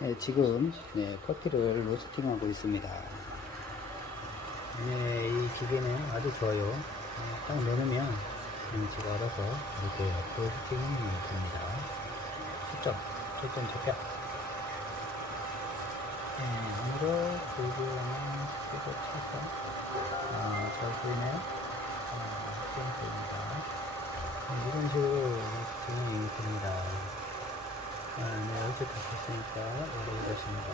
네, 지금 네, 커피를 로스팅하고 있습니다. 네, 이 기계는 아주 좋아요. 네, 딱 내놓으면 음, 제가 알아서 이렇게 로스팅이 됩니다. 초점, 초점 잡혀. 네, 오늘은 불교는 스피드 쳐서 아, 잘 보이네요. 아, 땡입니다 네, 이런 식으로 로스팅이 됩니다. 아, 네, 이렇게 다 됐으니까 되십니다.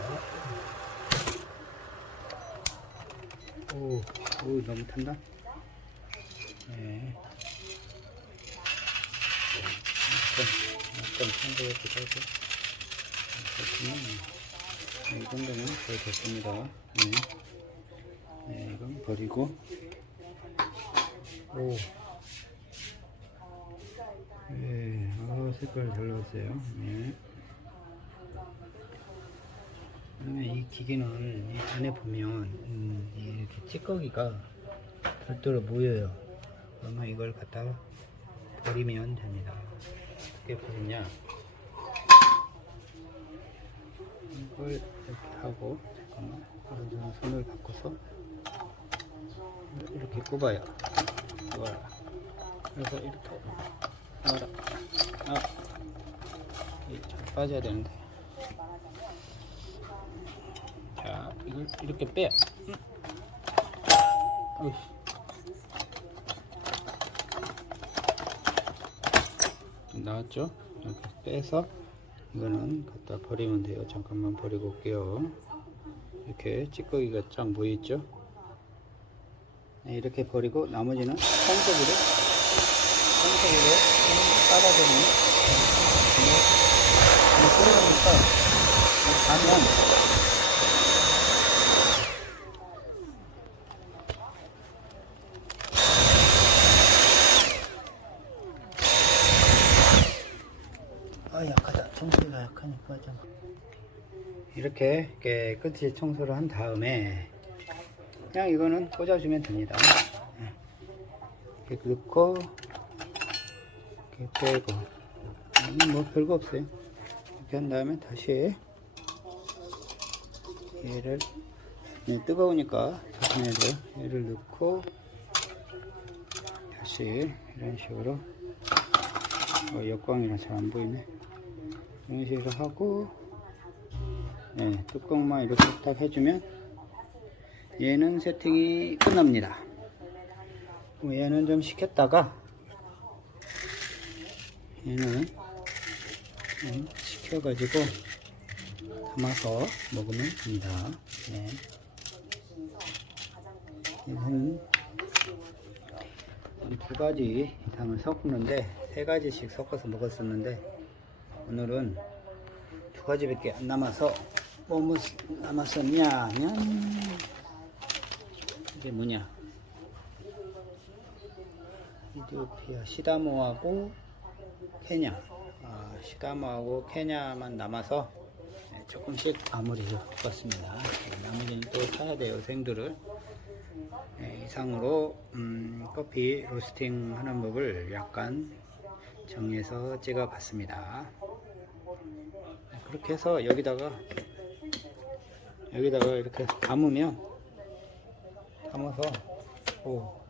오, 오, 너무 탄다. 네. 약간, 약간 탄 것같기도 하고. 그렇군요. 네, 이 정도면 거의 됐습니다. 네. 네, 이건 버리고. 오. 네, 아, 색깔 잘 나왔어요. 네. 그러면 이 기계는 이 안에 보면 음, 이렇게 찌꺼기가 별도로 모여요. 그러면 이걸 갖다 버리면 됩니다. 어떻게 버리냐? 이걸 이렇게 하고 잠깐만 오른손 손을 바꿔서 이렇게 꼽아요. 꼽아라. 그래서 이렇게 아, 이게 잘 빠져야 되는데. 자, 이걸 이렇게 빼. 음. 나왔죠? 이렇게 빼서 이거는 갖다 버리면 돼요. 잠깐만 버리고 올게요. 이렇게 찌꺼기가 쫙 모여있죠? 네, 이렇게 버리고 나머지는 청소기로 청소기로 빨아주면 그러니까 가면 아 약하다. 청소기가 약하니까 좀. 이렇게 깨끗이 청소를 한 다음에 그냥 이거는 꽂아주면 됩니다. 네. 이렇게 넣고 이렇게 빼고. 이건 뭐 별거 없어요. 이렇게 한 다음에 다시 얘를 네, 뜨거우니까 조심해야 돼요 얘를 넣고 다시 이런 식으로. 어, 역광이라 잘 안 보이네. 이런 식으로 하고 네, 뚜껑만 이렇게 딱 해주면 얘는 세팅이 끝납니다. 그럼 얘는 좀 식혔다가 얘는 좀 식혀가지고 담아서 먹으면 됩니다. 네. 얘는 두 가지 담을 섞는데 세 가지씩 섞어서 먹었었는데 오늘은 두 가지밖에 안 남아서 뭐 남았었냐? 하면 이게 뭐냐? 이디오피아 시다모하고 케냐 아, 시다모하고 케냐만 남아서 네, 조금씩 마무리를 해봤습니다. 네, 나머지는 또 사야 돼요 생두를. 네, 이상으로 음, 커피 로스팅 하는 법을 약간 정리해서 찍어 봤습니다. 네, 그렇게 해서 여기다가 여기다가 이렇게 담으면 담아서 오